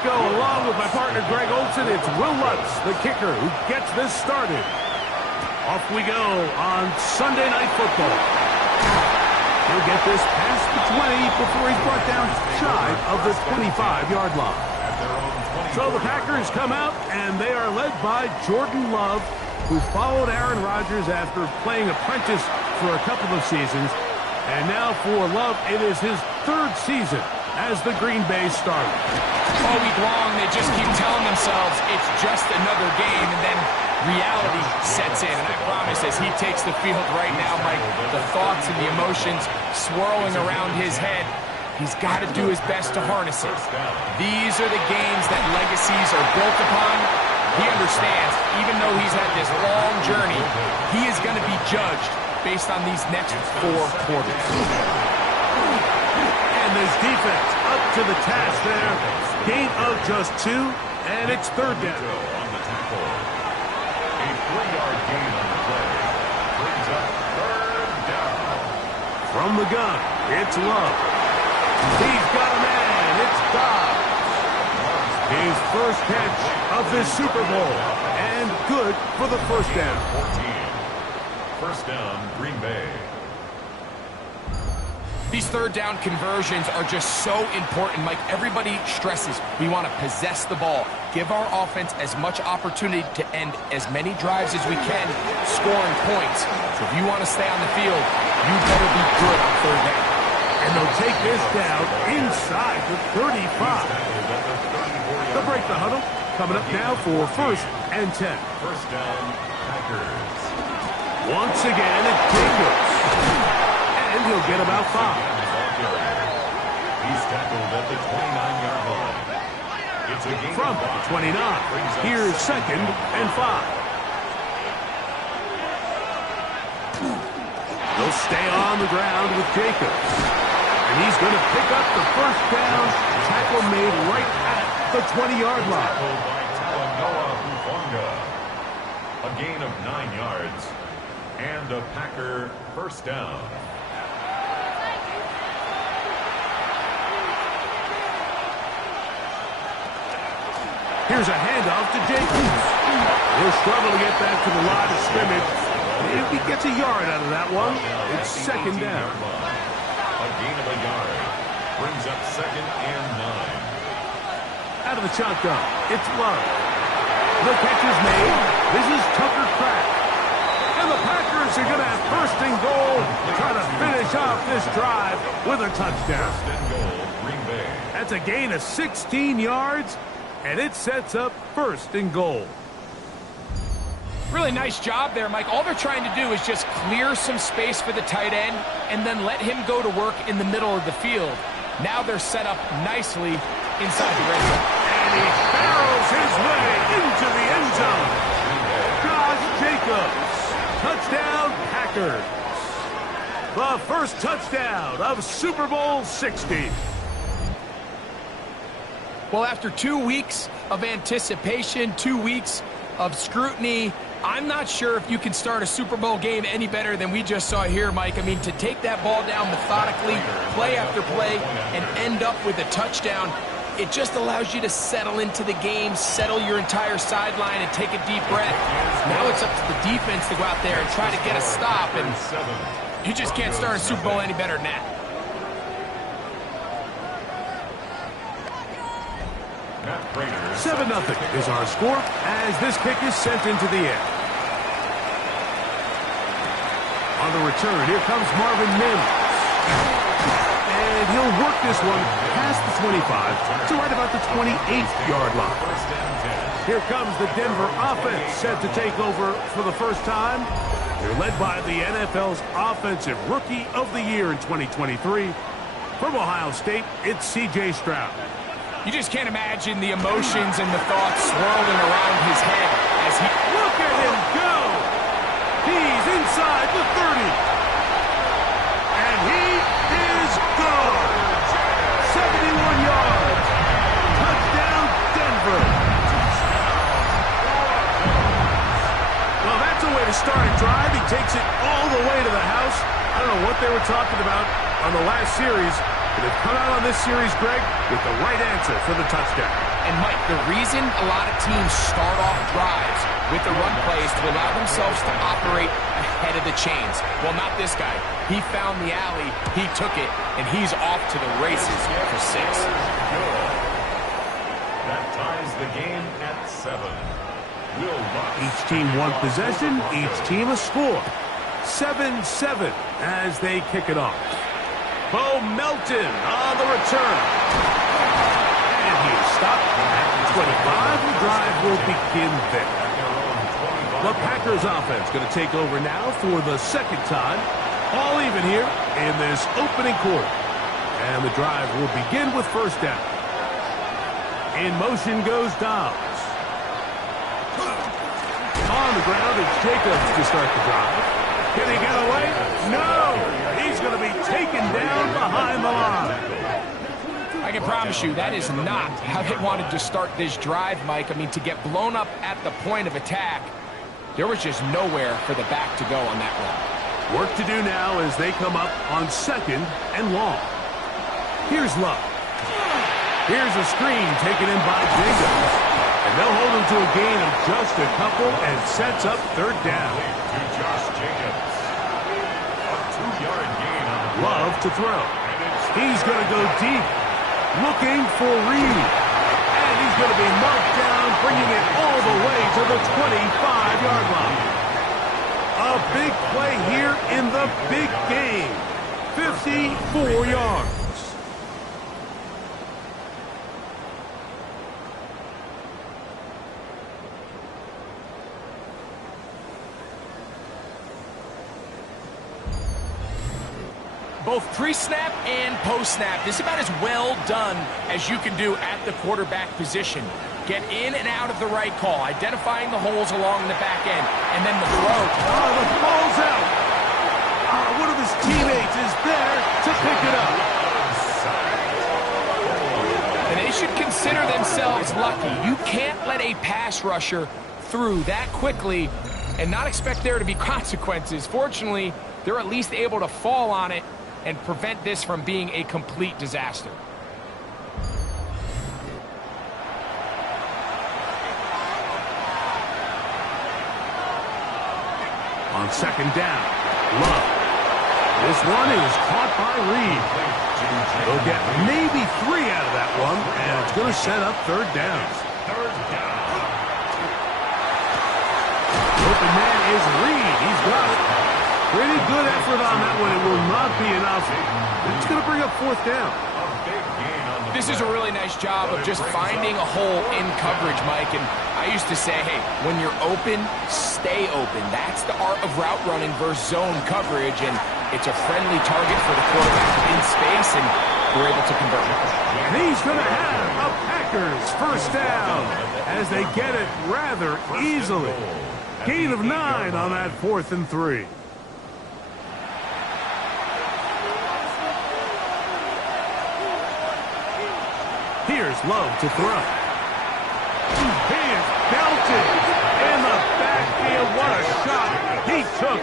Rico, along with my partner Greg Olson. It's Will Lutz, the kicker, who gets this started. Off we go on Sunday Night Football. He'll get this past the 20 before he's brought down shy of the 25-yard line. So the Packers come out, and they are led by Jordan Love, who followed Aaron Rodgers after playing apprentice for a couple of seasons. And now for Love, it is his third season as the Green Bay starter. All week long, they just keep telling themselves it's just another game, and then reality sets in. And I promise, as he takes the field right now, Mike, the thoughts and the emotions swirling around his head, he's got to do his best to harness it. These are the games that legacies are built upon. He understands, even though he's had this long journey, he is going to be judged based on these next 4 quarters. And this defense up to the task there. Gain of just 2, and it's third down. On the tackle. A 3-yard gain on the play. Brings up third down. From the gun, it's Love. He's got a man. It's Dobbs. His first catch of this Super Bowl. And good for the first down. 14. First down, Green Bay. These third down conversions are just so important, Mike. Everybody stresses we want to possess the ball, give our offense as much opportunity to end as many drives as we can, scoring points. So if you want to stay on the field, you better be good on third down. And they'll take this down inside the 35. They'll break the huddle. Coming up now for first and 10. First down, Packers. Once again, it's Jacobs. And he'll get about 5. He's tackled at the 29-yard line. It's a gain From of 29. Here's second and 5. They'll stay on the ground with Jacobs. And he's going to pick up the first down. Tackle made right at the 20-yard line. Tackled by Talanoa Hufanga. A gain of 9 yards. And a Packer first down. Here's a handoff to Jacobs. He'll struggle to get back to the line of scrimmage. If he gets a yard out of that one, it's second down. A gain of a yard. Brings up second and 9. Out of the shotgun, it's Love. The catch is made. This is Tucker Kraft. And the Packers are going to have first and goal, try to finish off this drive with a touchdown. First and goal, Green Bay. That's a gain of 16 yards, and it sets up first and goal. Really nice job there, Mike. All they're trying to do is just clear some space for the tight end and then let him go to work in the middle of the field. Now they're set up nicely inside the red zone. And he barrels his way into the end zone. Josh Jacobs. Touchdown, Packers. The first touchdown of Super Bowl 60. Well, after 2 weeks of anticipation, 2 weeks of scrutiny, I'm not sure if you can start a Super Bowl game any better than we just saw here, Mike. I mean, to take that ball down methodically, play after play, and end up with a touchdown, it just allows you to settle into the game, settle your entire sideline, and take a deep breath. Now it's up to the defense to go out there and try to get a stop, and you just can't start a Super Bowl any better than that. 7-0 is our score as this kick is sent into the air. On the return, here comes Marvin Mims. And he'll work this one past the 25 to right about the 28-yard line. Here comes the Denver offense set to take over for the first time. They're led by the NFL's Offensive Rookie of the Year in 2023. From Ohio State, it's C.J. Stroud. You just can't imagine the emotions and the thoughts swirling around his head as he... Look at him go! He's inside the 30. And he is gone. 71 yards. Touchdown, Denver. Well, that's a way to start a drive. He takes it all the way to the house. I don't know what they were talking about on the last series. But they've come out on this series, Greg, with the right answer for the touchdown. And And Mike, the reason a lot of teams start off drives with the run play is to allow themselves to operate ahead of the chains. Well, not this guy. He found the alley, he took it, and he's off to the races for 6. That ties the game at 7. Each team one possession, each team a score. 7-7 as they kick it off. Bo Melton on the return. And he's stopped at the 25. The drive will begin there. The Packers offense going to take over now for the second time. All even here in this opening quarter. And the drive will begin with first down. In motion goes Dobbs. On the ground, it's Jacobs to start the drive. Can he get away? No! He's going to be taken down behind the line. I can promise you that is not how they wanted to start this drive, Mike. I mean, to get blown up at the point of attack, there was just nowhere for the back to go on that run. Work to do now as they come up on second and long. Here's Love. Here's a screen taken in by Jacobs. And they'll hold him to a gain of just a couple and sets up third down. To Josh Jacobs. A 2-yard gain on the play. Love to throw. He's going to go deep. Looking for Reed. And he's going to be marked down, bringing it all the way to the 25-yard line. A big play here in the big game. 54 yards. Both pre-snap and post-snap, this is about as well done as you can do at the quarterback position. Get in and out of the right call, identifying the holes along the back end, and then the throw. Oh, the ball's out. One of his teammates is there to pick it up. And they should consider themselves lucky. You can't let a pass rusher through that quickly and not expect there to be consequences. Fortunately, they're at least able to fall on it and prevent this from being a complete disaster. On second down, Love. This one is caught by Reed. They'll get maybe 3 out of that one, and it's going to set up third down. Open man is Reed. He's got it. Pretty good effort on that one. It will not be enough. It's going to bring up fourth down. This is a really nice job of just finding a hole in coverage, Mike. And I used to say, hey, when you're open, stay open. That's the art of route running versus zone coverage. And it's a friendly target for the quarterback in space, and we're able to convert. And he's going to have a Packers first down as they get it rather easily. Gain of 9 on that 4th and 3. Here's Love to throw. He is belted in the backfield. What a shot he took.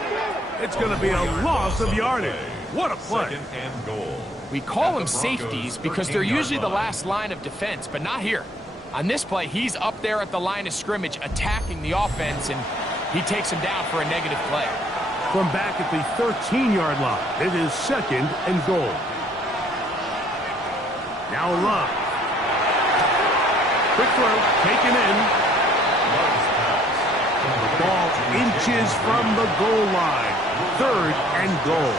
It's going to be a loss of yardage. What a play. Second and goal. We call them safeties because they're usually the last line of defense, but not here. On this play, he's up there at the line of scrimmage attacking the offense, and he takes him down for a negative play. From back at the 13-yard line, it is second and goal. Now Love. Quick throw, taken in. The ball inches from the goal line. Third and goal.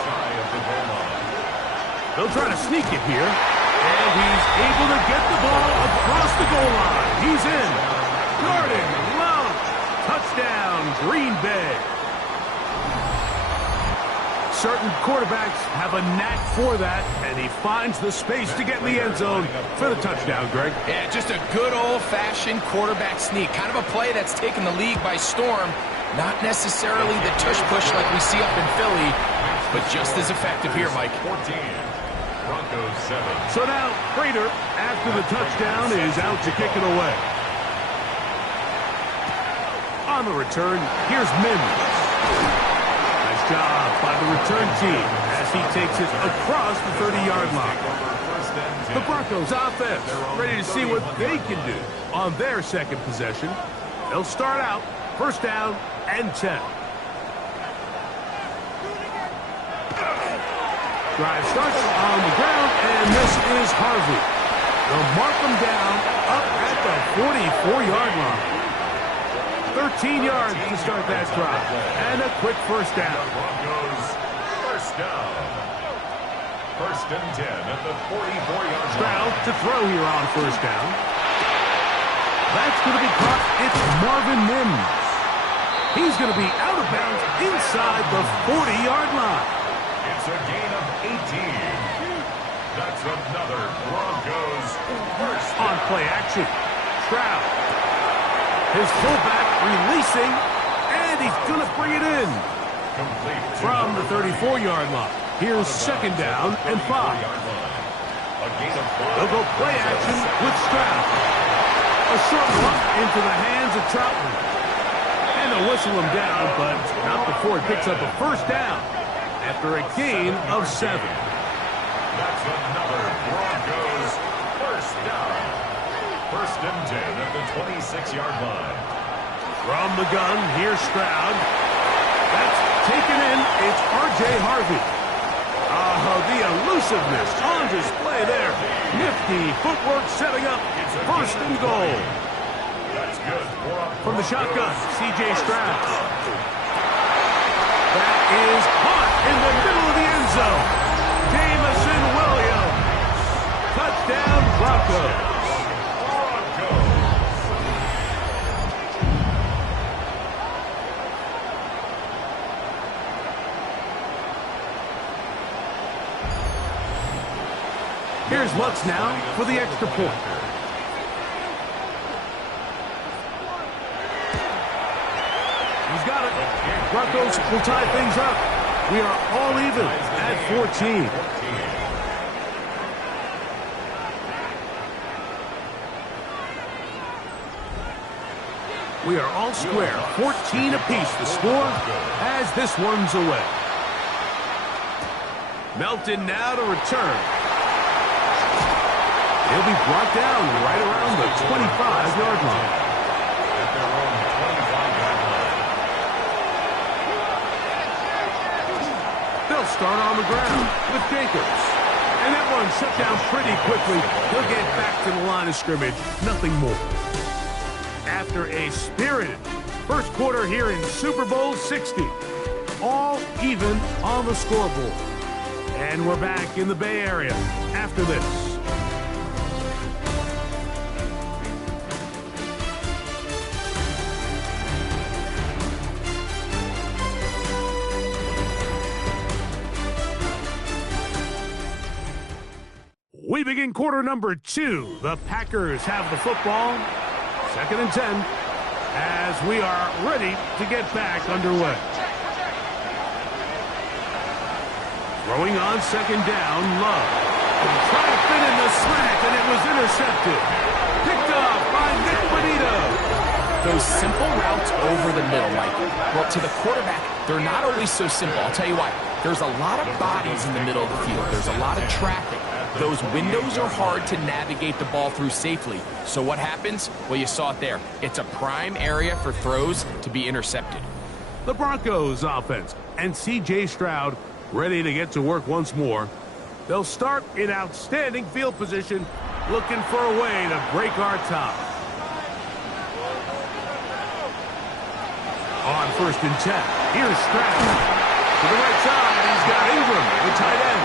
They'll try to sneak it here. And he's able to get the ball across the goal line. He's in. Jordan Love. Touchdown, Green Bay. Certain quarterbacks have a knack for that, and he finds the space to get in the end zone for the touchdown, Greg. Yeah, just a good old-fashioned quarterback sneak. Kind of a play that's taken the league by storm. Not necessarily the tush-push like we see up in Philly, but just as effective here, Mike. 14. Broncos 7. So now, Prater, after the touchdown, is out to kick it away. On the return, here's Mims. Nice job by the return team as he takes it across the 30-yard line. The Broncos offense ready to see what they can do on their second possession. They'll start out first down and 10. Drive starts on the ground, and this is Harvey. They'll mark him down up at the 44-yard line. 13 yards to start that drive, and a quick first down. Broncos first down. First and 10 at the 44-yard line. Stroud to throw here on first down. That's going to be caught. It's Marvin Mims. He's going to be out of bounds inside the 40-yard line. It's a gain of 18. That's another Broncos first down. On play action. Stroud. His fullback releasing, and he's going to bring it in. Complete From the 34-yard line. Here's second down and 5. A gain of 5. They'll go play action with Stroud. A short look into the hands of Troutman. And they'll whistle him down, but not before he picks up a first down after a gain of 7. That's another Broncos first down. First and 10 at the 26-yard line. From the gun, here's Stroud. That's taken in. It's R.J. Harvey. Oh, the elusiveness on display there. Nifty footwork setting up first and goal. That's good. From the shotgun, C.J. Stroud. That is caught in the middle of the end zone. Jamison Williams. Touchdown, Broncos. Here's Lutz now for the extra point. He's got it. Broncos will tie things up. We are all even at 14. We are all square. 14 apiece the score as this one's away. Melton now to return. He'll be brought down right around the 25-yard line. At their own 25-yard line. They'll start on the ground with Jacobs. And that one shut down pretty quickly. He'll get back to the line of scrimmage. Nothing more. After a spirited first quarter here in Super Bowl 60. All even on the scoreboard. And we're back in the Bay Area after this. We begin quarter number 2. The Packers have the football. Second and 10 as we are ready to get back underway. Throwing on second down, Love. Trying to fit in the slant, and it was intercepted. Picked off by Nick Bonito. Those simple routes over the middle, Mike. Well, to the quarterback, they're not always so simple. I'll tell you why. There's a lot of bodies in the middle of the field. There's a lot of traffic. Those windows are hard to navigate the ball through safely. So what happens? Well, you saw it there. It's a prime area for throws to be intercepted. The Broncos offense and C.J. Stroud ready to get to work once more. They'll start in outstanding field position, looking for a way to break our tie. On first and 10, here's Stroud. To the right side, he's got Ingram, the tight end.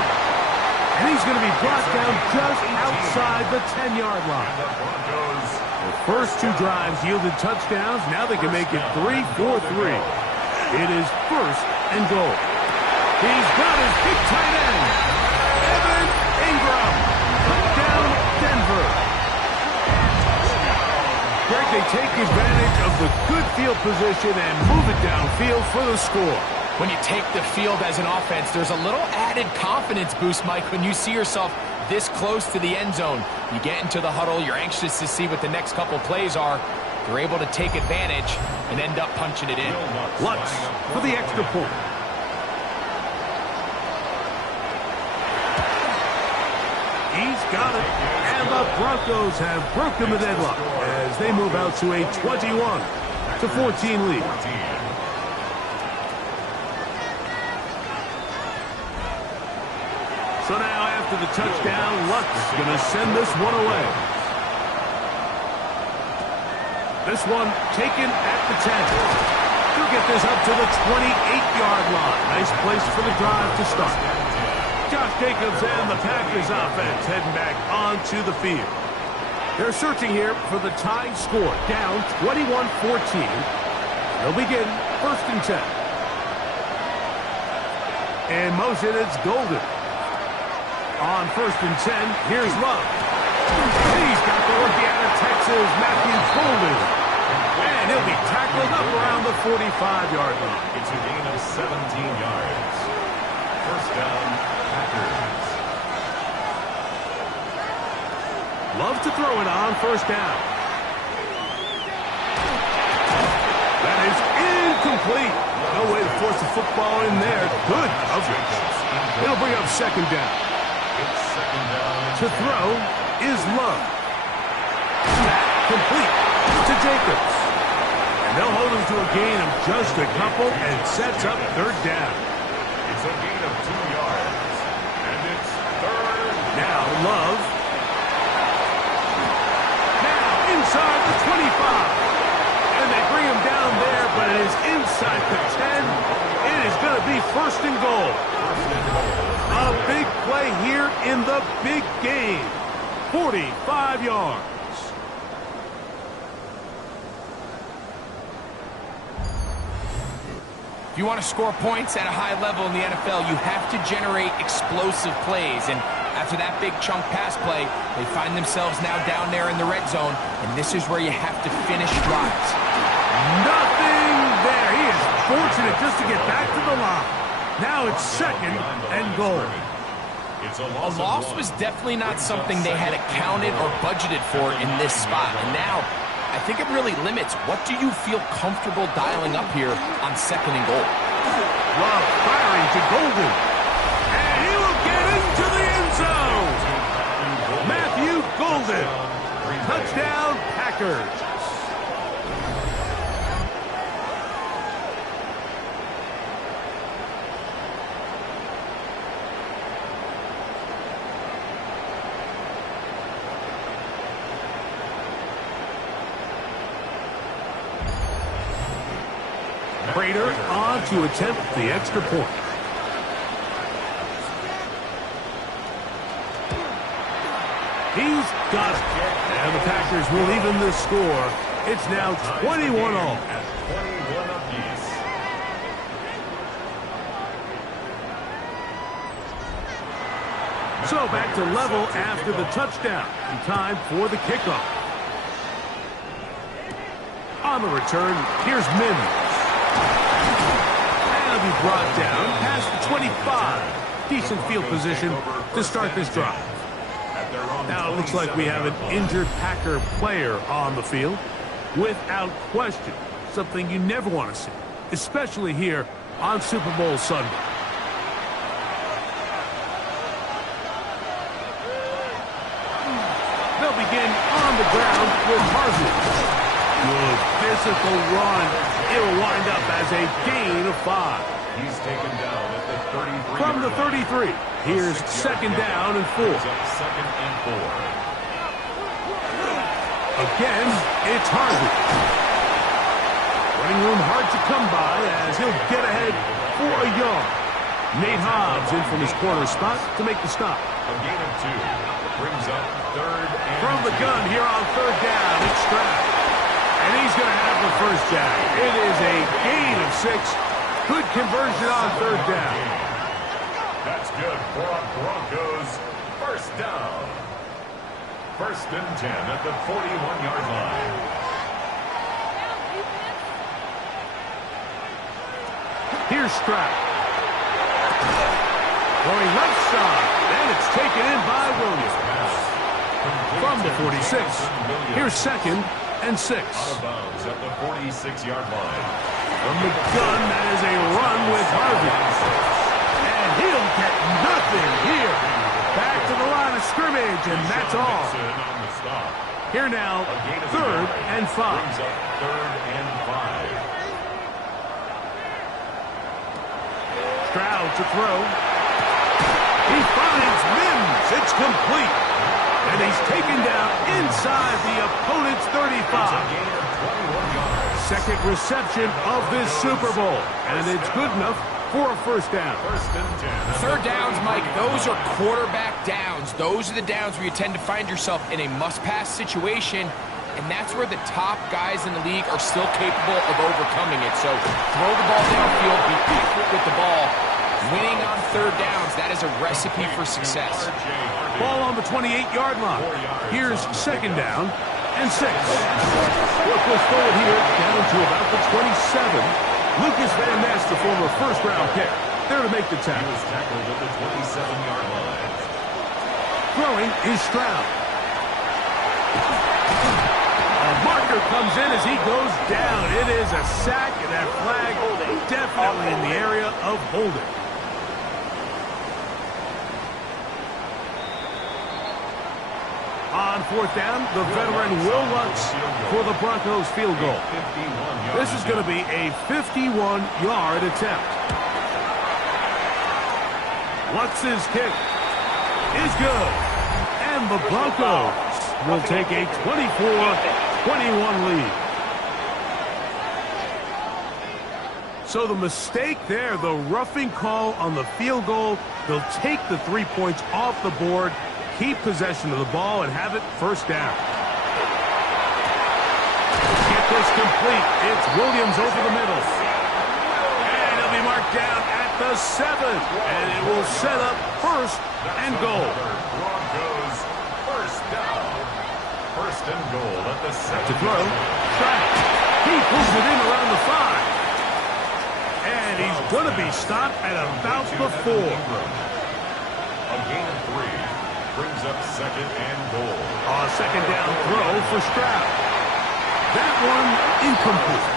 And he's going to be brought down just outside the 10-yard line. The first 2 drives yielded touchdowns. Now they can make it 3-4-3. It is first and goal. He's got his big tight end, Evan Ingram. Touchdown, Denver. Greg, they take advantage of the good field position and move it downfield for the score. When you take the field as an offense, there's a little added confidence boost, Mike, when you see yourself this close to the end zone. You get into the huddle, you're anxious to see what the next couple plays are. You're able to take advantage and end up punching it in. Lutz for the extra point. got it. And the Broncos have broken the deadlock as they move out to a 21-14 lead. So now after the touchdown, Luck's going to send this one away. This one taken at the 10. He'll get this up to the 28-yard line. Nice place for the drive to start. Josh Jacobs and the Packers offense heading back onto the field. They're searching here for the tying score, down 21-14. They'll begin 1st and 10. In motion, it's Golden. On 1st and 10, here's Love. He's got the rookie out of Texas, Matthew Golden. And he'll be tackled up around the 45-yard line. It's a gain of 17 yards. 1st down, Packers. Love to throw it on 1st down. That is incomplete. No way to force the football in there. Good coverage. It'll bring up 2nd down. To throw is Love. That complete to Jacobs. And they'll hold him to a gain of just a couple and sets up 3rd down. It's a gain of 2 yards. And it's 3rd. Now Love. Now inside the 25. And they bring him down there, but it is inside the 10. It is going to be 1st and goal. A big play here in the big game. 45 yards. If you want to score points at a high level in the NFL, you have to generate explosive plays. And after that big chunk pass play, they find themselves now down there in the red zone. And this is where you have to finish drives. Nothing there. He is fortunate just to get back to the line. Now it's 2nd and goal. A loss was definitely not something they had accounted or budgeted for in this spot. And now, I think it really limits what do you feel comfortable dialing up here on 2nd and goal. Love firing to Golden. And he will get into the end zone. Matthew Golden. Touchdown, Packers. Prater on to attempt the extra point. He's got it. And the Packers will even the score. It's now 21-all. At 21 apiece. So back to level after the touchdown. In time for the kickoff. On the return, here's Mims. And he'll be brought down past the 25. Decent field position to start this drive. Now it looks like we have an injured Packer player on the field. Without question, something you never want to see, especially here on Super Bowl Sunday. They'll begin on the ground with Harvey. Good physical run. It will wind up as a gain of 5. He's taken down at the 33. From the 33, here's 2nd down and 4. 2nd and 4. Again, it's Harvey. Running room hard to come by as he'll get ahead for a yard. Nate Hobbs in from his corner spot to make the stop. A gain of 2 brings up 3rd and From the gun here on 3rd down, it's Stroud. And he's going to have the 1st down. It is a gain of 6. Good conversion on 3rd down. That's good for a Broncos 1st down. 1st and 10 at the 41-yard line. Here's Stroud. Going left side. And it's taken in by Williams. From the 46, here's 2nd and 6. Out of bounds at the 46-yard line. From the gun, that is a run with Harvey. And he'll get nothing here. Back to the line of scrimmage yardage, and that's all. Here now, 3rd and 5. Brings up 3rd and 5. Stroud to throw. He finds Mims. It's complete. And he's taken down inside the opponent's 35. Second reception of this Super Bowl. And it's good enough for a first down. 3rd downs, Mike, those are quarterback downs. Those are the downs where you tend to find yourself in a must-pass situation, and that's where the top guys in the league are still capable of overcoming it. So throw the ball downfield, be accurate with the ball. Winning on 3rd downs, that is a recipe for success. Ball on the 28-yard line. Here's 2nd down and 6. We'll push forward here down to about the 27. Lucas Van Ness, the former first-round pick, there to make the tackle. He was tackled at the 27-yard line. Throwing is Stroud. A marker comes in as he goes down. It is a sack, and that flag definitely in the area of holding. On 4th down, the veteran Will Lutz for the Broncos field goal. This is going to be a 51-yard attempt. Lutz's kick is good. And the Broncos will take a 24-21 lead. So the mistake there, the roughing call on the field goal, they'll take the 3 points off the board, keep possession of the ball, and have it first down. Get this complete. It's Williams over the middle. And it'll be marked down at the 7. And it will set up 1st and goal. Broncos first down. 1st and goal at the 7. To throw. Track. He pulls it in around the 5. And he's going to be stopped at about the 4. A gain of 3. Brings up 2nd and goal. A 2nd down throw for Stroud. That one incomplete.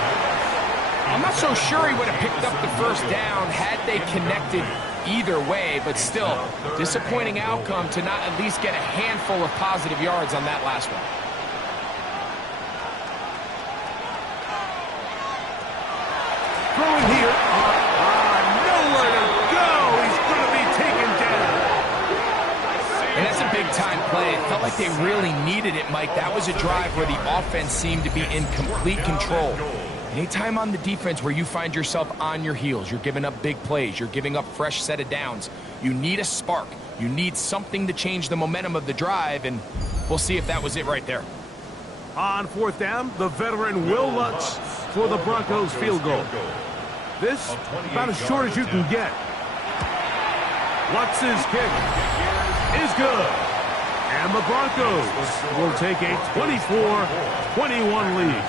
I'm not so sure he would have picked up the first down had they connected either way, but still, disappointing outcome to not at least get a handful of positive yards on that last one. Throwing here. Nowhere to go. He's going to be taken down. And that's a big-time play. It felt like they really needed it, Mike. That was a drive where the offense seemed to be in complete control. Anytime on the defense where you find yourself on your heels, you're giving up big plays, you're giving up fresh set of downs, you need a spark. You need something to change the momentum of the drive, and we'll see if that was it right there. On 4th down, the veteran Will Lutz for the Broncos field goal. This, about as short as you can get. Lutz's kick is good. And the Broncos will take a 24-21 lead.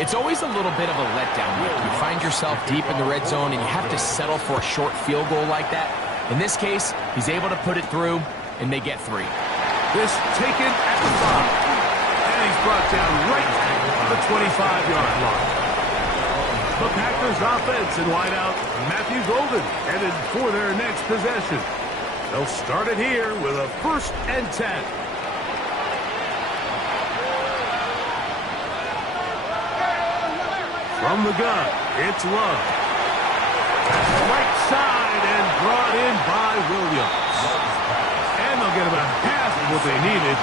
It's always a little bit of a letdown. You find yourself deep in the red zone and you have to settle for a short field goal like that. In this case, he's able to put it through, and they get 3. This taken at the 5. And he's brought down right at the 25-yard line. The Packers offense in wideout, Matthew Golden, headed for their next possession. They'll start it here with a 1st and 10. From the gun, it's Love. Right side and brought in by Williams. And they'll get about half of what they needed.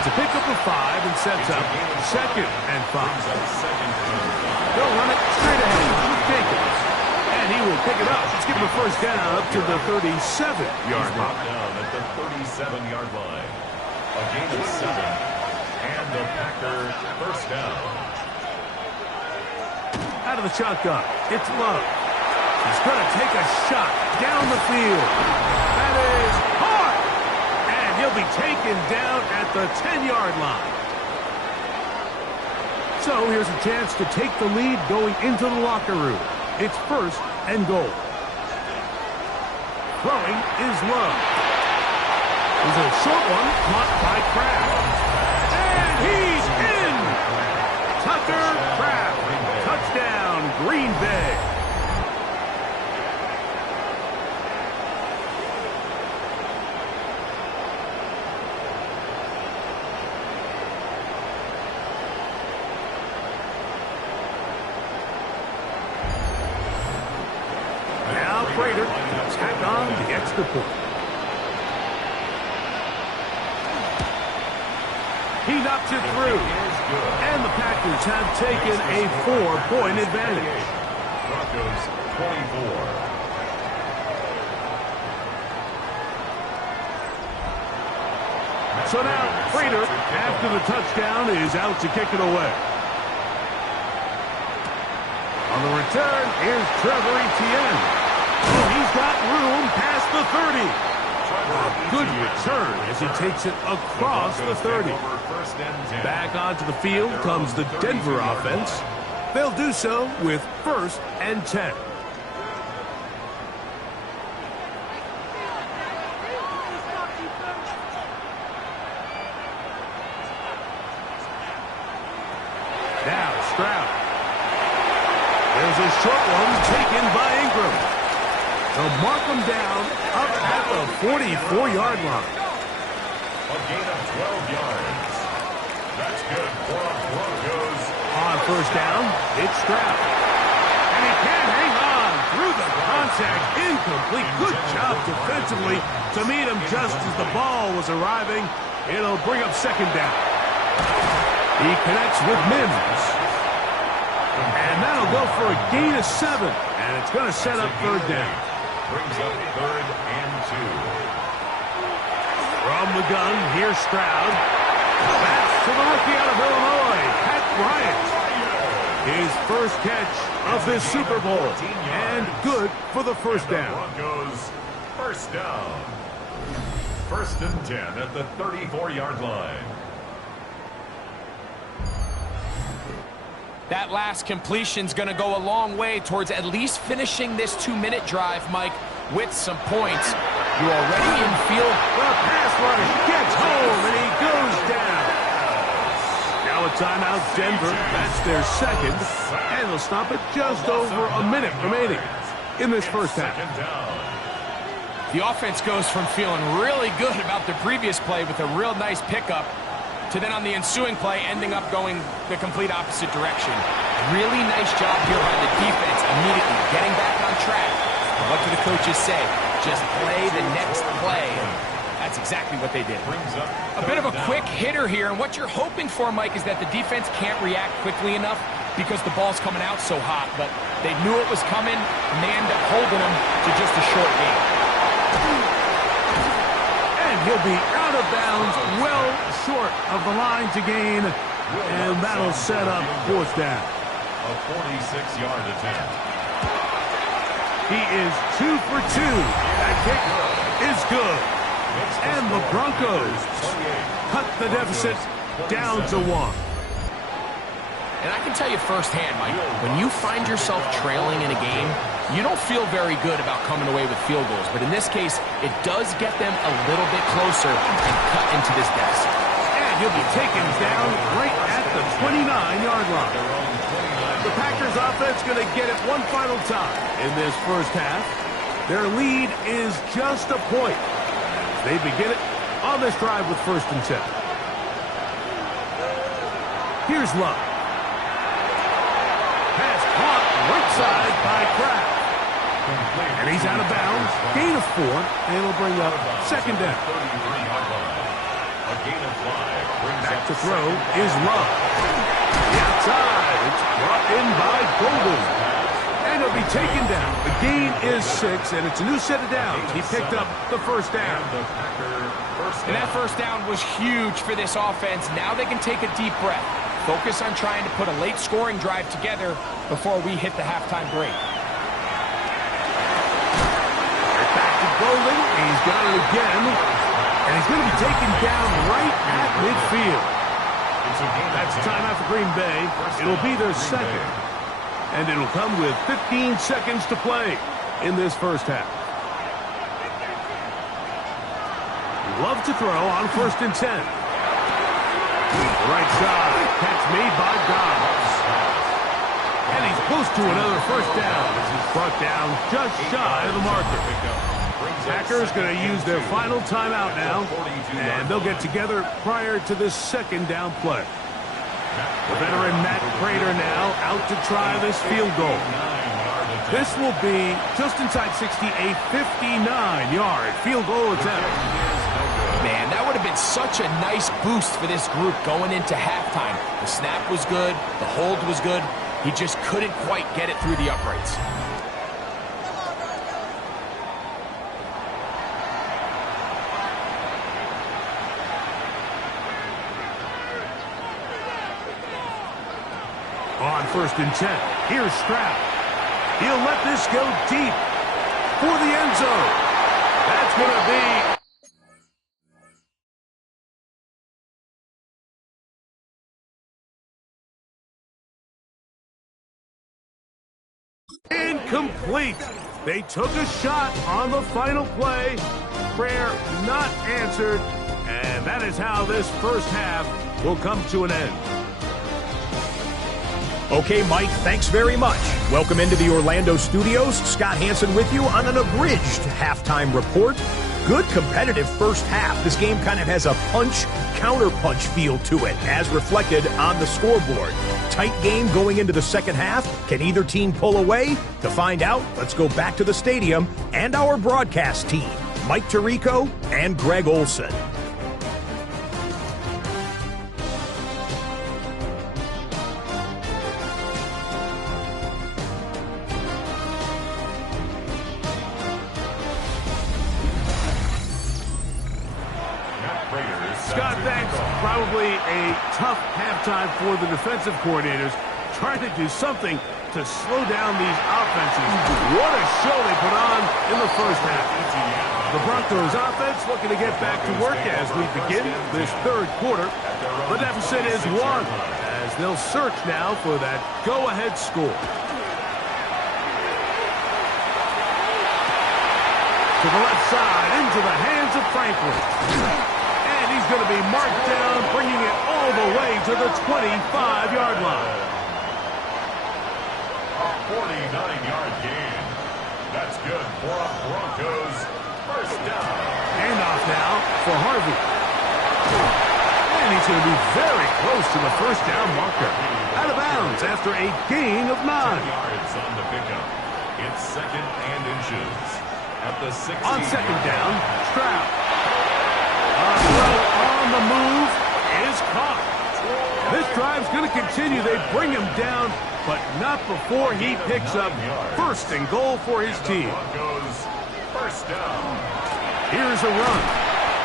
It's a pickup of 5 and sets up 2nd and 5. They'll run it straight ahead with Jacobs. And he will pick it up. Let's give him a first down up to the 37-yard line. Down at the 37-yard line. A gain of 7. And the Packer first down. Out of the shotgun, it's Love. He's going to take a shot down the field. That is hard. And he'll be taken down at the 10-yard line. So here's a chance to take the lead going into the locker room. It's 1st and goal. Throwing is Love. There's a short one caught by Kraft. And he's in! Tucker Kraft. Touchdown, Green Bay. tack on the extra point. He knocks it through. And the Packers have taken a 4-point advantage. Broncos 24. So now, Prater, after the touchdown, is out to kick it away. On the return, here's Trevor Etienne. Oh, he's got room past the 30. A good return as he takes it across the 30. Back onto the field comes the Denver offense. They'll do so with 1st and 10. Now Stroud. There's a short one taken by Ingram. They'll mark him down up at the 44-yard line. A gain of 12 yards. That's good for the Broncos. On 1st down, it's Stroud. And he can't hang on through the contact. Incomplete. Good job defensively to meet him just as the ball was arriving. It'll bring up 2nd down. He connects with Mims. And that'll go for a gain of 7. And it's going to set up 3rd down. Brings up 3rd and 2. From the gun, here's Stroud. Pass to the rookie out of Illinois, Pat Bryant. His first catch of this Super Bowl. And good for the 1st down. Broncos 1st down. 1st and 10 at the 34-yard line. That last completion's going to go a long way towards at least finishing this 2-minute drive, Mike, with some points. You're already in field. The pass rush gets home, and he goes down. Now a timeout, Denver. That's their 2nd. And they'll stop it just over a minute remaining in this 1st half. The offense goes from feeling really good about the previous play with a real nice pickup to then on the ensuing play ending up going the complete opposite direction. Really nice job here by the defense immediately getting back on track. And what do the coaches say? Just play the next play. That's exactly what they did. A bit of a quick hitter here, and what you're hoping for, Mike, is that the defense can't react quickly enough because the ball's coming out so hot, but they knew it was coming, and they end up holding them to just a short game. And he'll be out of bounds, well short of the line to gain, and that'll set up 4th down. A 46-yard attempt. He is 2 for 2. That kick is good. And the Broncos cut the deficit down to 1. And I can tell you firsthand, Mike, when you find yourself trailing in a game, you don't feel very good about coming away with field goals. But in this case, it does get them a little bit closer and cut into this deficit. And he'll be taken down right at the 29-yard line. The Packers offense going to get it one final time in this 1st half. Their lead is just a point. They begin it on this drive with 1st and 10. Here's Love. Pass caught right side by Kraft. And he's out of bounds. Gain of 4, and it'll bring up 2nd down. Back to throw is Love. The outside. It's brought in by Golden. And he'll be taken down. The gain is 6, and it's a new set of downs. He picked up the 1st down. And that 1st down was huge for this offense. Now they can take a deep breath. Focus on trying to put a late scoring drive together before we hit the halftime break. Back to Golden. He's got it again. And he's going to be taken down right at midfield. That's timeout for Green Bay. It'll be their 2nd. And it'll come with 15 seconds to play in this 1st half. Love to throw on 1st and 10. The right side. Catch made by Dobbs. And he's close to another 1st down. This is brought down just shy of the marker. Packers going to use their final timeout now. And they'll get together prior to this 2nd down play. The veteran Matt Prater now out to try this field goal. This will be just inside 60, a 59-yard field goal attempt. Man, that would have been such a nice boost for this group going into halftime. The snap was good. The hold was good. He just couldn't quite get it through the uprights. On 1st and 10, here's Stroud. He'll let this go deep for the end zone. That's going to be incomplete. They took a shot on the final play. Prayer not answered. And that is how this first half will come to an end. Okay, Mike, thanks very much. Welcome into the Orlando studios. Scott Hansen with you on an abridged halftime report. Good competitive first half. This game kind of has a punch-counter-punch feel to it, as reflected on the scoreboard. Tight game going into the second half. Can either team pull away? To find out, let's go back to the stadium and our broadcast team, Mike Tirico and Greg Olson. Scott, thanks. Probably a tough halftime for the defensive coordinators, trying to do something to slow down these offenses. What a show they put on in the first half. The Broncos offense looking to get back to work as we begin this third quarter. The deficit is 1, as they'll search now for that go-ahead score. To the left side, into the hands of Franklin. He's going to be marked down, bringing it all the way to the 25-yard line. A 49-yard gain. That's good for a Broncos first down. Handoff now for Harvey. And he's going to be very close to the first down marker. Out of bounds after a gain of 9. 10 yards on the pickup. It's 2nd and inches. At the 60. On 2nd down, Stroud. On the move is caught. This drive's going to continue. They bring him down, but not before he picks up 1st and goal for his team. First down. Here's a run,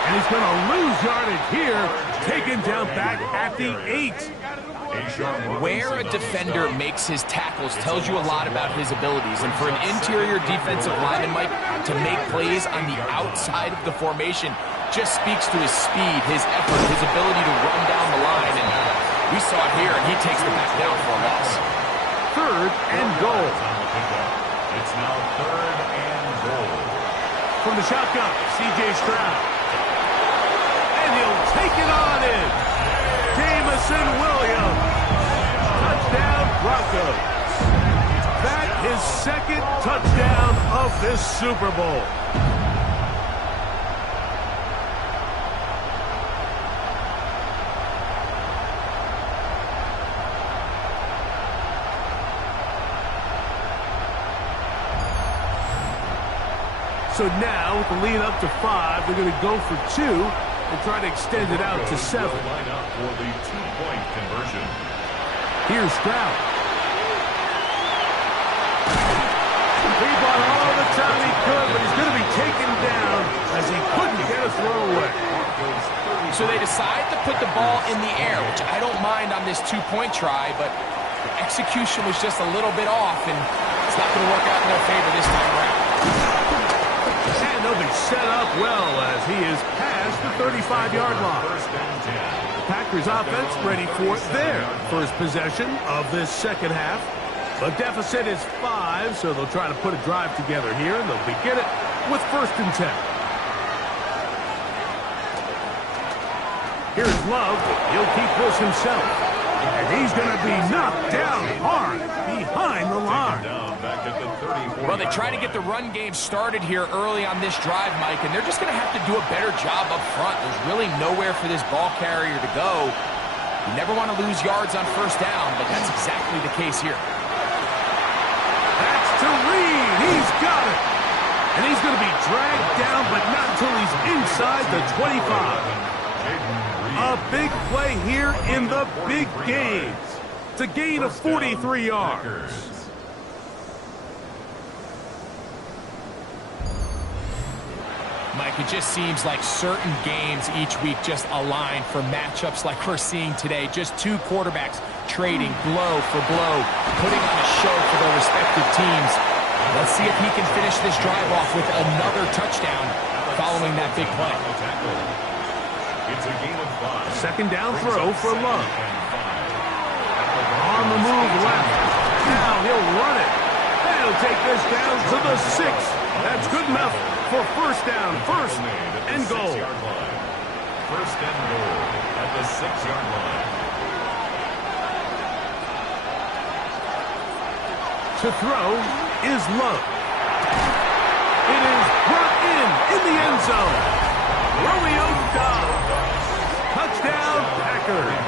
and he's going to lose yardage here, taken down back at the 8. Where a defender makes his tackles tells you a lot about his abilities. And for an interior defensive lineman, Mike, to make plays on the outside of the formation just speaks to his speed, his effort, his ability to run down the line. And we saw it here, and he takes the back down for a loss. 3rd and goal. It's now 3rd and goal. From the shotgun, C.J. Stroud. And he'll take it on in. Jamison Williams. Touchdown, Broncos. That is 2nd touchdown of this Super Bowl. So now, with the lead up to 5, they're going to go for 2 and try to extend it out to 7. Line up for the 2-point conversion. Here's Stroud. He bought all the time he could, but he's going to be taken down as he couldn't get a throw away. So they decide to put the ball in the air, which I don't mind on this 2-point try, but the execution was just a little bit off, and it's not going to work out in their favor this time around. And they'll be set up well as he is past the 35-yard line. The Packers offense ready for their first possession of this second half. The deficit is 5, so they'll try to put a drive together here, and they'll begin it with 1st and 10. Here's Love. He'll keep this himself. And he's going to be knocked down hard behind the line. Well, they try to get the run game started here early on this drive, Mike, and they're just going to have to do a better job up front. There's really nowhere for this ball carrier to go. You never want to lose yards on 1st down, but that's exactly the case here. That's to Reed. got it. And he's going to be dragged down, but not until he's inside the 25. A big play here in the big game. It's a gain of 43 yards. Mike, it just seems like certain games each week just align for matchups like we're seeing today. Just two quarterbacks trading blow for blow, putting on a show for their respective teams. Let's see if he can finish this drive off with another touchdown following that big play. It's a game of 5. Second down throw for Love. On the move left. Now he'll run it. And he'll take this down to the 6. That's good enough for first down, first and goal. First and goal at the 6-yard line. To throw is Love. It is brought in the end zone. Romeo Dobbs. Touchdown, Packers.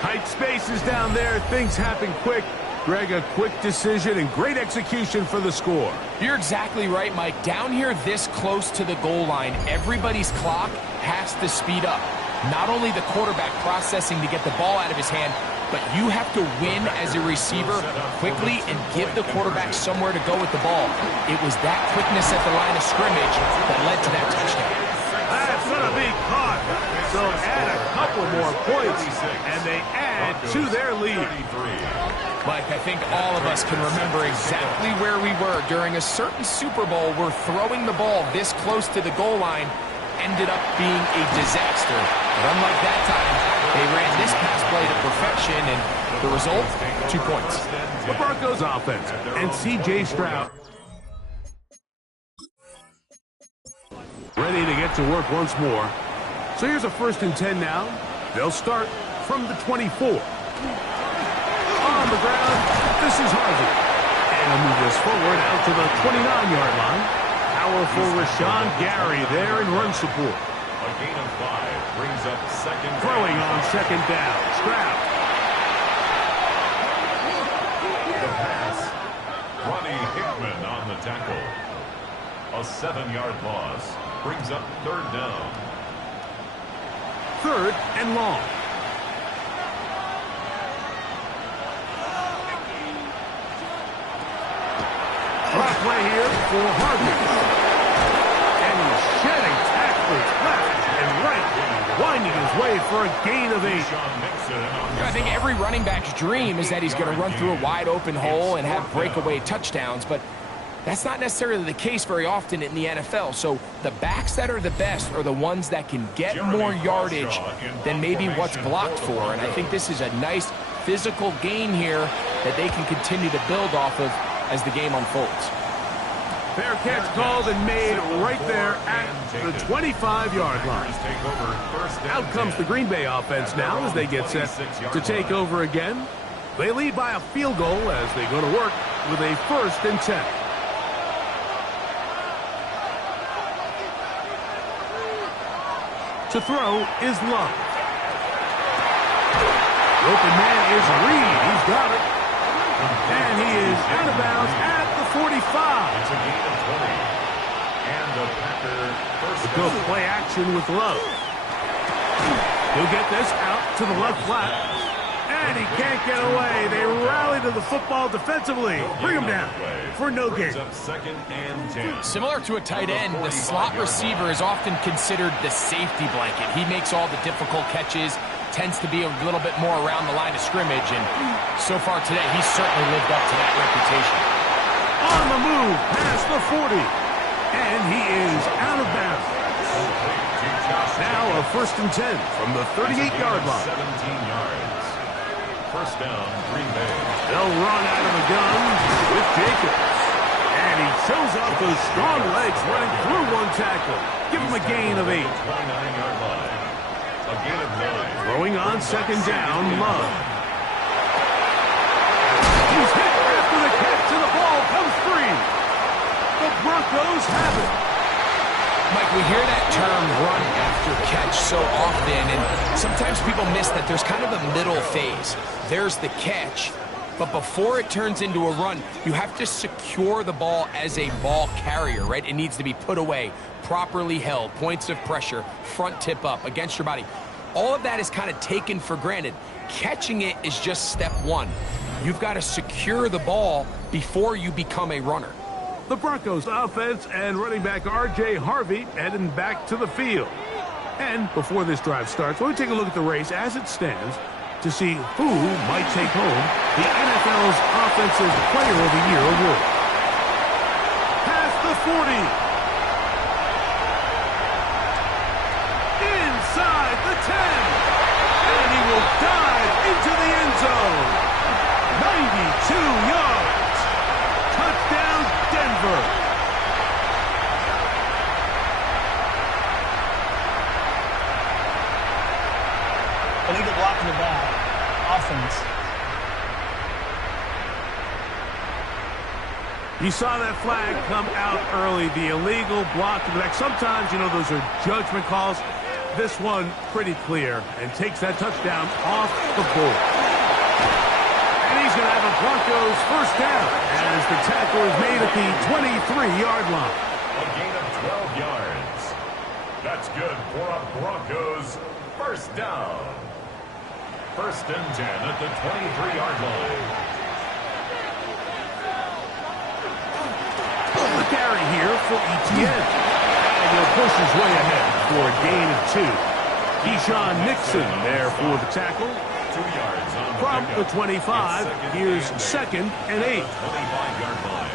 Tight spaces down there. Things happen quick. Greg, a quick decision and great execution for the score. You're exactly right, Mike. Down here this close to the goal line, everybody's clock has to speed up. Not only the quarterback processing to get the ball out of his hand, but you have to win as a receiver quickly and give the quarterback somewhere to go with the ball. It was that quickness at the line of scrimmage that led to that touchdown. That's going to be caught. So add a couple more points, and they add to their lead. Mike, I think all of us can remember exactly where we were during a certain Super Bowl where throwing the ball this close to the goal line ended up being a disaster. But unlike that time, they ran this pass play to perfection, and the result, 2 points. The Broncos offense and C.J. Stroud ready to get to work once more. So here's a 1st and 10 now. They'll start from the 24. On the ground, this is Harvey. And he'll move this forward out to the 29-yard line. Powerful Rashawn Gary there in run support. A gain of 5 brings up second down. Throwing on second down. Stroud. The pass. Ronnie Hickman on the tackle. A 7-yard loss brings up 3rd down. 3rd and long. Drop play here for Harvey. And he's shedding tacklers left and right, winding his way for a gain of 8. I think every running back's dream is that he's going to run through a wide open hole and have breakaway touchdowns, but that's not necessarily the case very often in the NFL. So the backs that are the best are the ones that can get more yardage than maybe what's blocked for. And I think this is a nice physical gain here that they can continue to build off of as the game unfolds. Fair catch called and made right there at the 25-yard line. Out comes the Green Bay offense now as they get set to take over again. They lead by a field goal as they go to work with a 1st and 10. To throw is Love. The open man is Reed. He's got it. And he is out of bounds at the 45. It's a gain of 20. And the Packer first Go play action with Love. He'll get this out to the left flat. And he can't get away. They rally to the football defensively. Bring him down for no gain. Second and 10. Similar to a tight end, the slot receiver is often considered the safety blanket. He makes all the difficult catches, tends to be a little bit more around the line of scrimmage, and so far today, he's certainly lived up to that reputation. On the move, past the 40, and he is out of bounds. Now a 1st and 10 from the 38-yard line. 17 yards. First down, Green Bay. They'll run out of the gun with Jacobs. And he shows off those strong legs running through one tackle. Give him a gain of 8. 29-yard line. A gain of 9. Throwing on second down, Love. He's hit after the catch, and the ball comes free. The Broncos have it. Mike, we hear that term run after catch so often, and sometimes people miss that there's kind of a middle phase. There's the catch, But before it turns into a run, you have to secure the ball as a ball carrier, right? It needs to be put away, properly held, points of pressure, front tip up against your body. All of that is kind of taken for granted. Catching it is just step one. You've got to secure the ball before you become a runner. The Broncos offense and running back R.J. Harvey heading back to the field. And before this drive starts, we'll take a look at the race as it stands to see who might take home the NFL's Offensive Player of the Year award. Past the 40. Inside the 10. And he will dive into the end zone. 92 yards. Touchdown, Denver. Illegal block in the back. Offense. You saw that flag come out early, the illegal block in the back. Sometimes, you know, those are judgment calls. This one pretty clear and takes that touchdown off the board. And he's going to have a Broncos first down as the tackle is made at the 23-yard line. A gain of 12 yards. That's good for a Broncos first down. First and 10 at the 23-yard line. The carry here for Etienne. And he'll push his way ahead for a gain of 2. Keyshawn Nixon there for the tackle. 2 yards on the From the pickup. 25, here's second and 8. 25-yard line.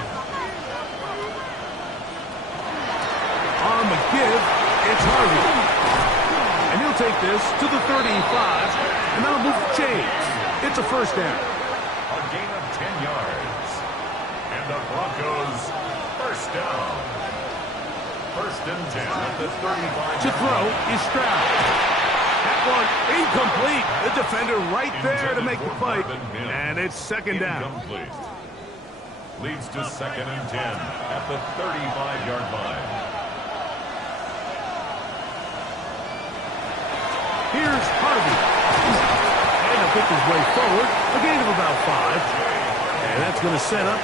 On the give, it's Harvey. And he'll take this to the 35, and that'll move the chains. It's a first down. A gain of 10 yards. And the Broncos first down. First and 10 at the 35. To throw is Stroud. That one incomplete. The defender right there to make the play. And it's second down. Incomplete. Leads to second and 10 at the 35-yard line. Here's Harvey. And he'll pick his way forward. A gain of about 5. And that's going to set up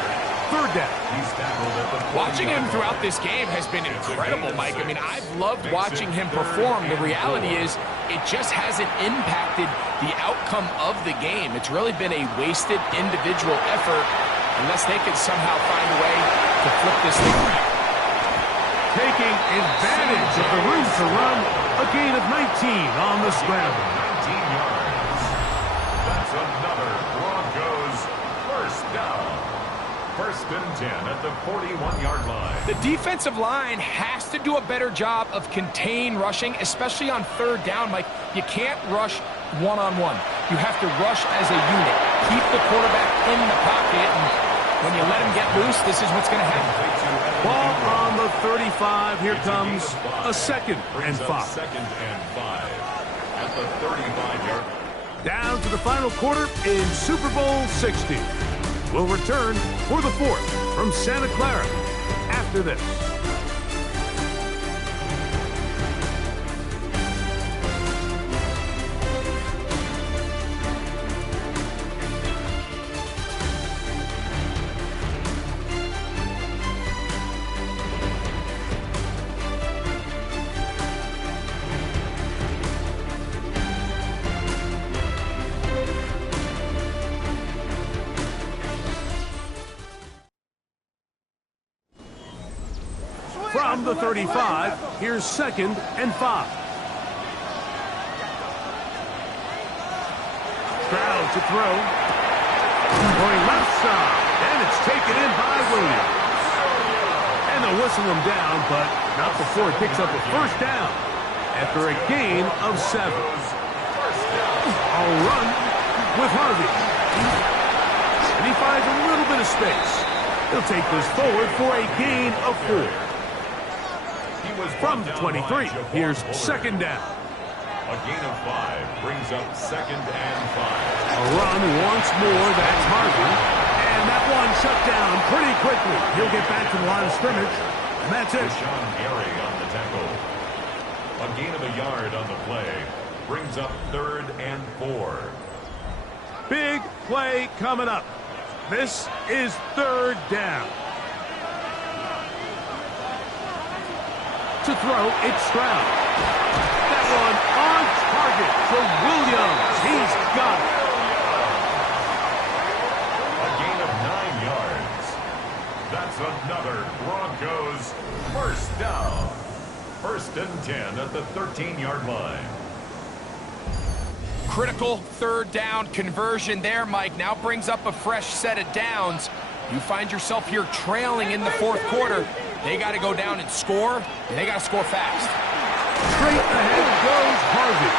third down. He's tackled at the 40. Watching him throughout this game has been incredible, Mike. I mean, I've loved watching him perform. The reality is it just hasn't impacted the outcome of the game. It's really been a wasted individual effort unless they could somehow find a way to flip this thing around. Taking advantage of the room to run. A gain of 19 on the scramble. 19 yards. That's another Broncos first down. First and 10 at the 41-yard line. The defensive line has to do a better job of contain rushing, especially on third down. Mike, you can't rush one-on-one. You have to rush as a unit. Keep the quarterback in the pocket, and when you let him get loose, this is what's going to happen. Ball on the 35. Here comes a second and 5. Second and 5 at the 35-yard. Down to the final quarter in Super Bowl 60. We'll return for the fourth from Santa Clara after this. From the 35, here's second and 5. Stroud to throw. Going left side, and it's taken in by Williams. And they'll whistle him down, but not before he picks up a first down after a gain of 7. A run with Harvey. And he finds a little bit of space. He'll take this forward for a gain of 4. From the 23, here's second down. A gain of 5 brings up second and 5. A run once more, that's Harvey. And that one shut down pretty quickly. He'll get back to the line of scrimmage, and that's it. Sean Gary on the tackle. A gain of a yard on the play brings up third and 4. Big play coming up. This is third down. To throw, it's Stroud. That one on target for Williams. He's got it. A gain of 9 yards. That's another Broncos first down. 1st and 10 at the 13-yard line. Critical third down conversion there, Mike. Now brings up a fresh set of downs. You find yourself here trailing in the 4th quarter. They got to go down and score, and they got to score fast. Straight ahead goes Harvey.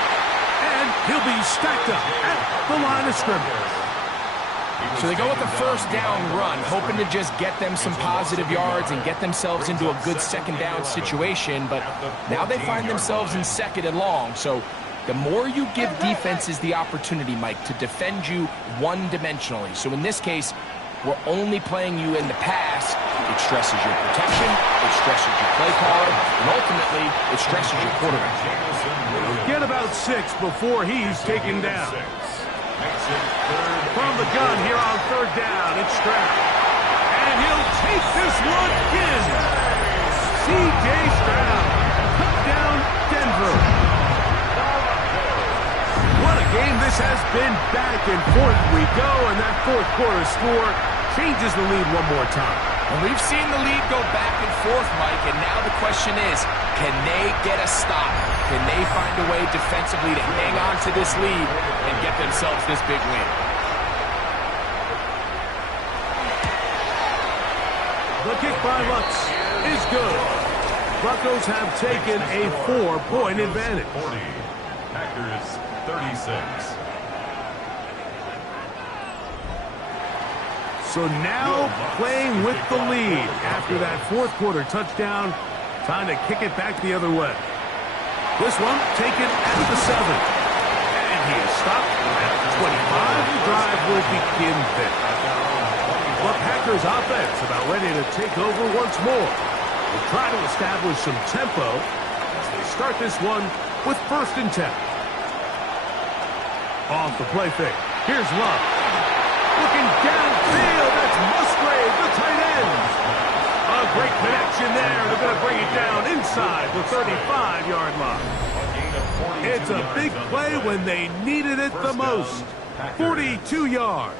And he'll be stacked up at the line of scrimmage. So they go with the first down run, hoping to just get them some positive yards and get themselves into a good second down situation. But now they find themselves in 2nd and long. So the more you give defenses the opportunity, Mike, to defend you one-dimensionally. So in this case, we're only playing you in the pass. It stresses your protection, it stresses your play caller, and ultimately, it stresses your quarterback. Get about 6 before he's taken down. From the gun here on 3rd down, it's Stroud. And he'll take this one in. C.J. Stroud. Touchdown, Denver. What a game this has been. Back and forth we go, and that 4th quarter score changes the lead one more time. Well, we've seen the lead go back and forth, Mike, and now the question is, can they get a stop? Can they find a way defensively to hang on to this lead and get themselves this big win? The kick by Lutz is good. Broncos have taken a 4-point advantage. 40. Packers 36. So now playing with the lead after that 4th quarter touchdown. Time to kick it back the other way. This one taken at the 7. And he is stopped at the 25. The drive will begin there. The Packers offense about ready to take over once more. They'll try to establish some tempo as they start this one with 1st and 10. Off the play fake. Here's Love. Looking downfield, that's Musgrave, the tight end. A great connection there. They're going to bring it down inside the 35-yard line. It's a big play when they needed it the most. 42 yards.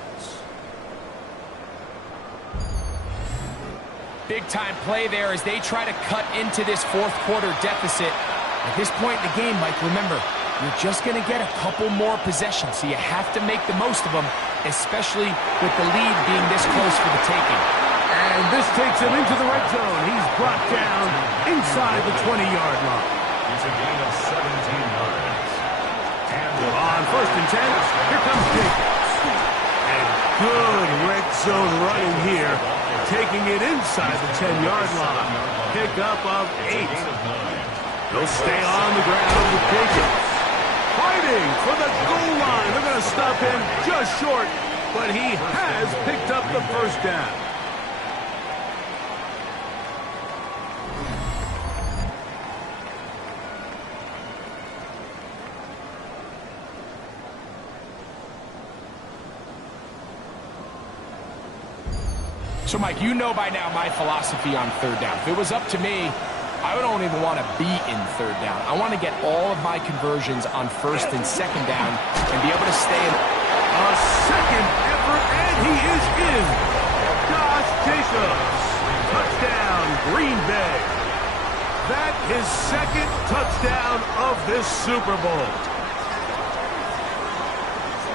Big-time play there as they try to cut into this 4th quarter deficit. At this point in the game, Mike, remember, you're just going to get a couple more possessions, so you have to make the most of them, especially with the lead being this close for the taking. And this takes him into the red zone. He's brought down inside the 20-yard line. It's a gain of 17 yards. On 1st and 10, here comes Jacobs. And good red zone running here, taking it inside the 10-yard line. Pickup of 8. They'll stay on the ground with Jacobs. Fighting for the goal line. They're going to stop him just short, but he has picked up the 1st down. So, Mike, you know by now my philosophy on 3rd down. If it was up to me, I don't even want to be in 3rd down. I want to get all of my conversions on 1st and 2nd down and be able to stay in. A second effort, and he is in. Josh Jacobs. Touchdown, Green Bay. That is 2nd touchdown of this Super Bowl.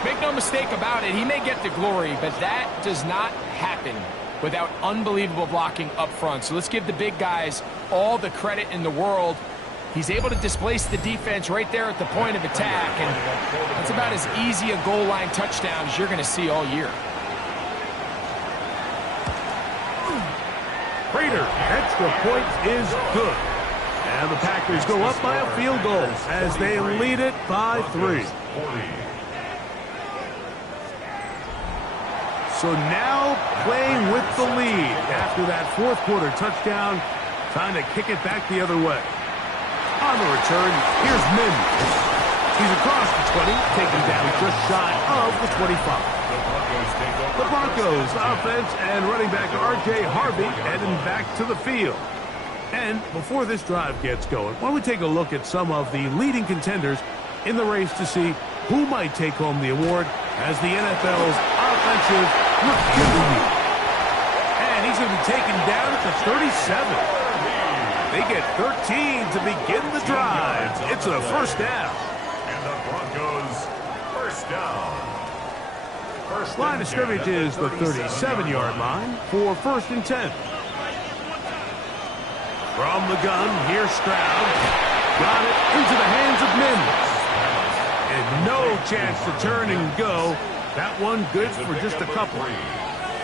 Make no mistake about it, he may get the glory, but that does not happen without unbelievable blocking up front. So let's give the big guys all the credit in the world. He's able to displace the defense right there at the point of attack, and that's about as easy a goal line touchdown as you're going to see all year. Prater, extra point is good. And the Packers go up by a field goal as they lead it by 3. So now playing with the lead after that 4th quarter touchdown. Trying to kick it back the other way. On the return, here's Mims. He's across the 20, taken down just shy of the 25. The Broncos offense and running back R.J. Harvey heading back to the field. And before this drive gets going, why don't we take a look at some of the leading contenders in the race to see who might take home the award as the NFL's Offensive Rookie of the Year. And he's going to be taken down at the 37. They get 13 to begin the drive. It's a first down. And the Broncos first down. Line of scrimmage is the 37-yard line for 1st and 10. From the gun, here's Stroud. Got it into the hands of Mims. And no chance to turn and go. That one good for just a couple.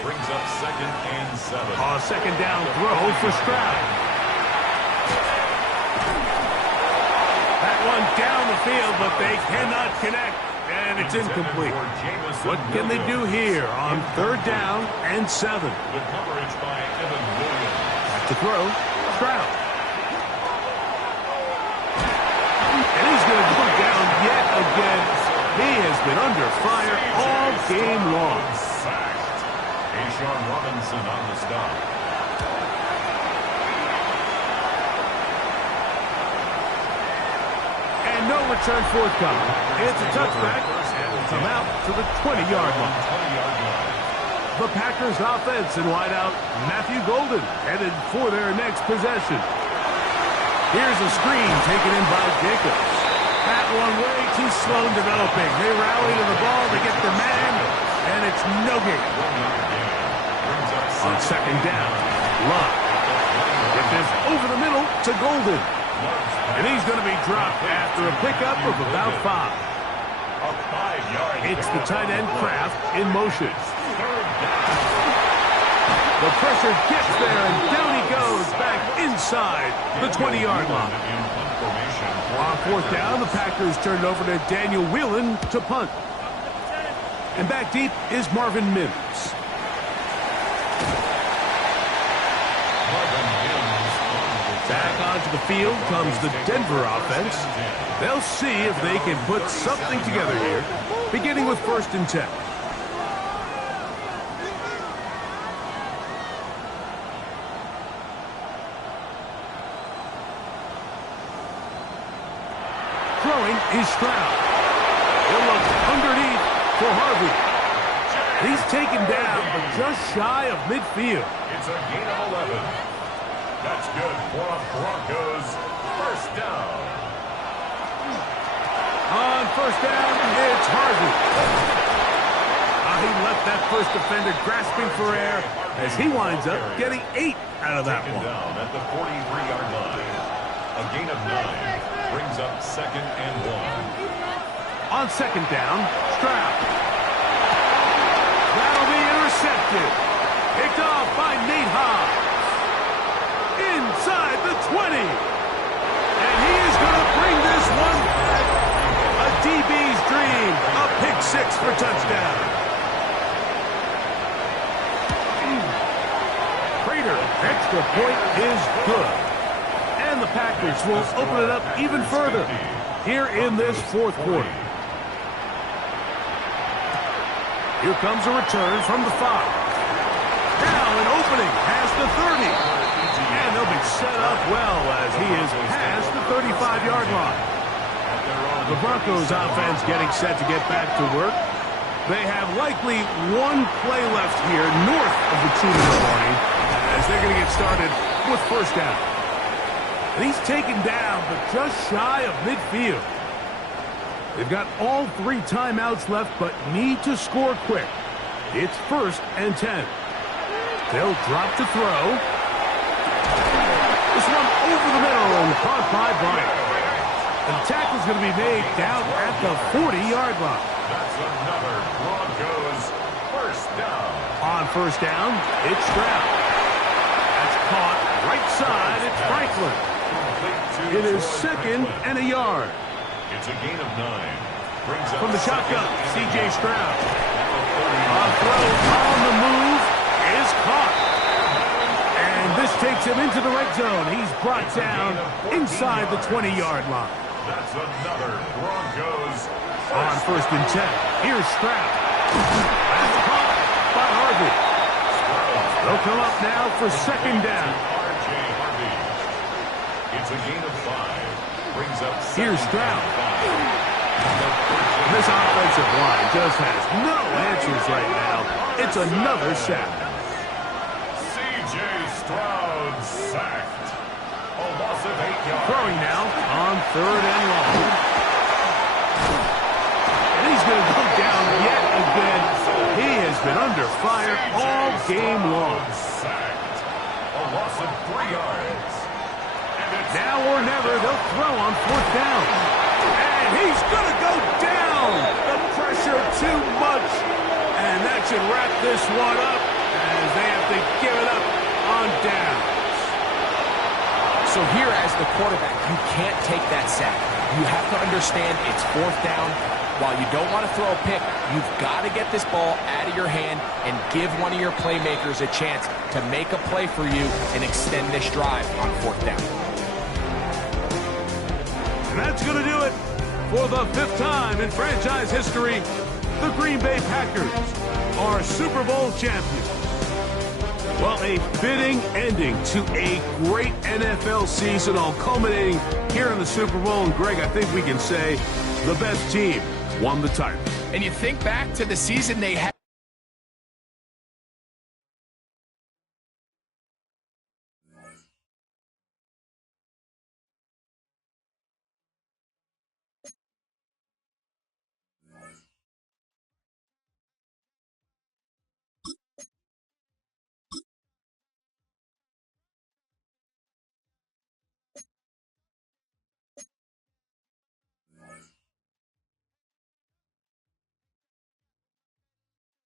Brings up 2nd and 7. A second down throw for Stroud. That one down the field, but they cannot connect. And it's incomplete. What can they do here on 3rd down and 7? Good coverage by Evan Williams. Back to throw, Stroud. And he's going to go down yet again. He has been under fire all game long. Sacked. Ashawn Robinson on the stop. And no return forthcoming. It's a touchback, and will come out to the 20-yard line. The Packers offense in wideout, Matthew Golden, headed for their next possession. Here's a screen taken in by Jacobs. That one way too slow in developing. They rally to the ball, they get their man, and it's no gain. On 2nd down, Love. Get this over the middle to Golden. And he's going to be dropped after a pickup of about 5. It's the tight end Kraft in motion. The pressure gets there, and down he goes back inside the 20-yard line. On 4th down, the Packers turned over to Daniel Whelan to punt. And back deep is Marvin Mims. Back onto the field comes the Denver offense. They'll see if they can put something together here, beginning with 1st and 10. Throwing is Stroud. He'll look underneath for Harvey. He's taken down, but just shy of midfield. It's a gain of 11. That's good for a Broncos first down. On 1st down, it's Harvey. He left that first defender grasping for air as he winds up getting 8 out of that one. Down at the 43-yard line. A gain of 9 brings up 2nd and 1. On 2nd down, Stroud. That'll be intercepted. Picked off by Nate Hobbs. Inside the 20. And he is going to bring this one back. A DB's dream. A pick 6 for touchdown. Prater, extra point is good. And the Packers will open it up even further here in this 4th quarter. Here comes a return from the 5. Now an opening past the 30. And they'll be set up well as he is past the 35-yard line. The Broncos offense getting set to get back to work. They have likely one play left here north of the 2 in the morning as they're going to get started with 1st down. And he's taken down, but just shy of midfield. They've got all 3 timeouts left, but need to score quick. It's 1st and 10. They'll drop to throw. This one over the middle and caught by Bryant. And the tackle's going to be made down at the 40-yard line. That's another Broncos first down. On 1st down, it's Stroud. That's caught right side. It's Franklin. It is 2nd and a yard. It's a gain of 9. Brings up From the shotgun, C.J. Stroud. A throw on the move is caught. And this takes him into the red zone. He's brought down inside the 20-yard line. That's another Broncos On 1st and 10, here's Stroud. That's caught Harvey. They'll come up now for second down. It's a gain of 5. Brings up Here's Stroud. This offensive line just has no answers right now. It's another sack. C.J. Stroud sacked. A loss of 8 yards. Throwing now on 3rd and long. And he's going to go down yet again. He has been under fire all game long. Sacked. A loss of 3 yards. Now or never, they'll throw on 4th down. And he's going to go down. The pressure too much. And that should wrap this one up as they have to give it up on downs. So here as the quarterback, you can't take that sack. You have to understand it's 4th down. While you don't want to throw a pick, you've got to get this ball out of your hand and give one of your playmakers a chance to make a play for you and extend this drive on 4th down. And that's going to do it for the 5th time in franchise history. The Green Bay Packers are Super Bowl champions. Well, a fitting ending to a great NFL season, all culminating here in the Super Bowl. And Greg, I think we can say the best team won the title. And you think back to the season they had.